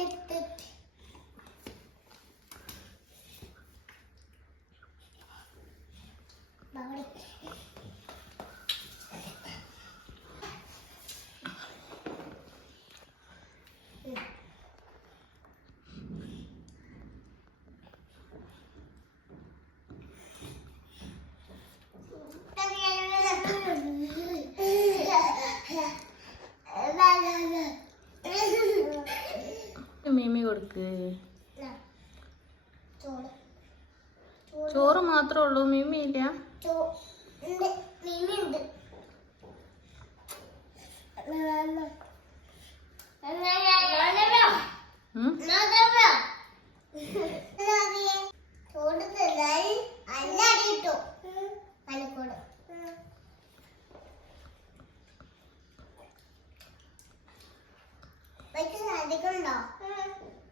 Yeah. കൊടുക്ക്. ചോറ്. മാത്രേ മാത്രമേ ഉള്ളൂ. മീമി ഇല്ല. ചോ ഉണ്ട്.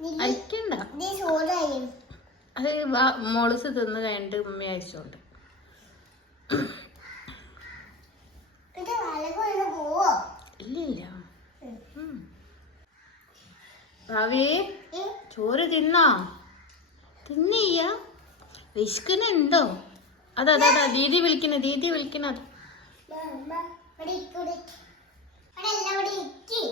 അയക്കണ്ട. അത് മോളിസ് തിന്ന് കഴിഞ്ഞിട്ട് ഉമ്മ അയച്ചോണ്ട്. ഭാവി ചോറ് തിന്നോ? തിന്നയ്യ. വിശക്കുന്നുണ്ടോ അതാ അതാ അതാ ദീദി വിളിക്കണ ദീദി വിളിക്കണ. ഇരിക്ക്.